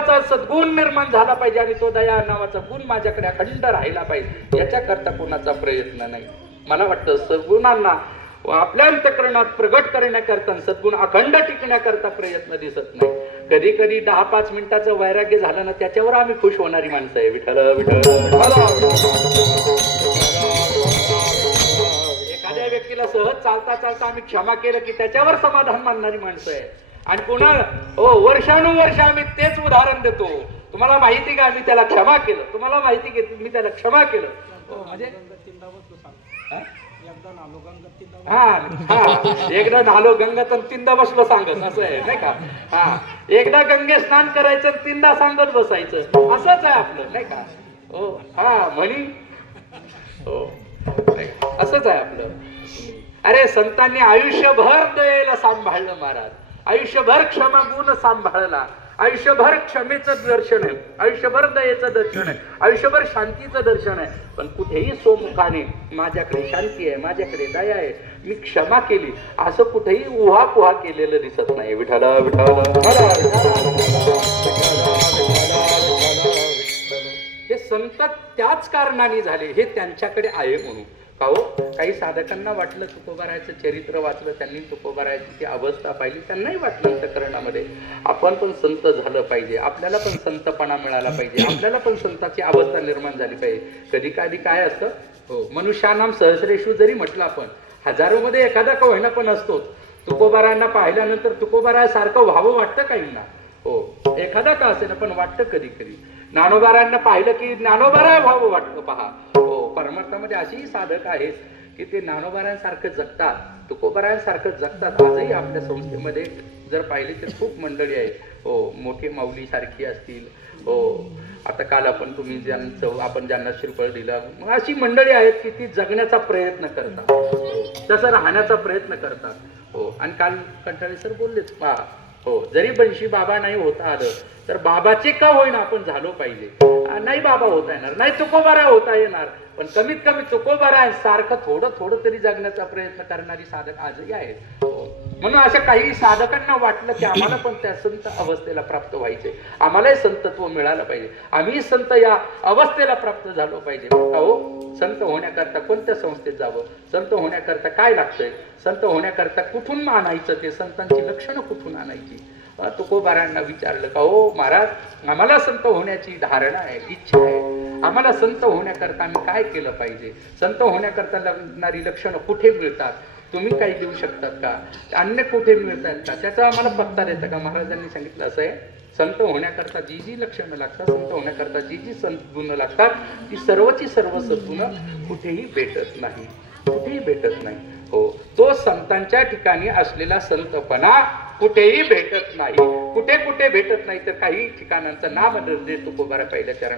सद्गुण निर्माण झाला पाहिजे आणि तो दया नावाचा गुण माझ्याकडे अखंड राहिला पाहिजे. याच्याकरता कोणाचा प्रयत्न नाही. मला वाटतं सद्गुणांना आपल्या अंतकरणात प्रगट करण्याकरता सद्गुण अखंड टिकण्याकरता प्रयत्न दिसत नाही. कधी कधी दहा पाच मिनिटाचं वैराग्य झालं ना त्याच्यावर आम्ही खुश होणारी माणसं आहे. विठ्ठल विठ्ठल. एखाद्या व्यक्तीला सहज चालता चालता आम्ही क्षमा केलं की त्याच्यावर समाधान मानणारी माणसं आहे. आणि पुन्हा हो वर्षानुवर्ष आम्ही तेच उदाहरण देतो. तुम्हाला माहिती का? मी त्याला क्षमा केलं. तुम्हाला माहिती की मी त्याला क्षमा केलं. हो, म्हणजे हा? एकदा नालो गंगात आणि तीनदा बसलो सांगत असं आहे नाही का? हा. एकदा गंगे स्नान करायचं तीनदा सांगत बसायचं. असंच आहे आपलं नाही का? हो हा म्हणी? हो? असंच आहे आपलं. अरे संतांनी आयुष्यभर दयेला सांभाळलं महाराज. आयुष्यभर क्षमा गुण सांभाळला. आयुष्यभर क्षमेचं दर्शन आहे. आयुष्यभर दयेचं दर्शन आहे. आयुष्यभर शांतीचं दर्शन आहे. पण कुठेही सोमुखाने माझ्याकडे शांती आहे माझ्याकडे दया आहे मी क्षमा केली. असं कुठेही उहापुहा केलेलं दिसत नाही. विठाला विठाला हे संत त्याच कारणाने झाले. हे त्यांच्याकडे आहे म्हणून. का हो? काही साधकांना वाटलं तुकोबारायचं चरित्र वाचलं त्यांनी तुकोबारायची ती अवस्था पाहिली त्यांनाही वाटलं अंतकरणामध्ये आपण पण संत झालं पाहिजे आपल्याला पण संतपणा मिळाला पाहिजे आपल्याला पण संताची अवस्था निर्माण झाली पाहिजे. कधी कधी काय असतं? हो मनुष्यानाम सहस्रेशू जरी म्हटलं आपण हजारोमध्ये एखादा का होईना पण असतो. तुकोबारांना पाहिल्यानंतर तुकोबारासारखं व्हावं वाटतं काहींना? हो एखादा का असेल पण वाटतं कधी कधी. ज्ञानोबारांना पाहिलं की ज्ञानोबारा व्हावं वाटतं पहा. परमार्थामध्ये असेही साधक आहेत की ते नानोबारांसारखं जगतात तुकोबारांसारखं जगतात. आजही आपल्या संस्थेमध्ये जर पाहिले तर खूप मंडळी आहेत. हो मोठी माऊली सारखी असतील. हो आता काल आपण तुम्ही ज्यांचं आपण ज्यांना श्रीफळ दिलं मग अशी मंडळी आहेत की ती जगण्याचा प्रयत्न करतात. हो, तसं राहण्याचा प्रयत्न करतात. हो आणि काल कंठाळे सर बोललेच पहा हो जरी बनशी बाबा नाही होता आलं तर बाबाचे का होईना आपण झालो पाहिजे नाही बाबा होता येणार नाही तुकोबारा होता येणार पण कमीत कमी तुकोबारा सारखं थोडं थोडं तरी जगण्याचा प्रयत्न करणारी साधक आजही आहेत हो. म्हणून अशा काही साधकांना वाटलं की आम्हाला पण त्या संत अवस्थेला प्राप्त व्हायचे. आम्हालाही संतत्व मिळालं पाहिजे. आम्ही संत या अवस्थेला प्राप्त झालो पाहिजे. अहो संत होण्याकरता कोणत्या संस्थेत जावं? संत होण्याकरता काय लागतंय? संत होण्याकरता कुठून आणायचं ते? संतांची लक्षणं कुठून आणायची? तुकोबारांना विचारलं का हो महाराज आम्हाला संत होण्याची धारणा आहे इच्छा आहे. आम्हाला संत होण्याकरता आम्ही काय केलं पाहिजे? संत होण्याकरता लागणारी लक्षणं कुठे मिळतात? तुम्ही काही देऊ शकतात का? अन्य कुठे मिळतात का? त्याचा आम्हाला पत्ता देता का? महाराजांनी सांगितलं असं आहे. संत होण्याकरता जी जी लक्षणं लागतात संत होण्याकरता जी जी सद्गुण लागतात ती सर्वची सर्व सद्गुण कुठेही भेटत नाही. कुठेही भेटत नाही. हो तो संतांच्या ठिकाणी असलेला संतपणा कुठेही भेटत नाही. कुठे कुठे भेटत नाही तर काही ठिकाणांचं नाम निर्देश तुकोबारा पहिल्या चरण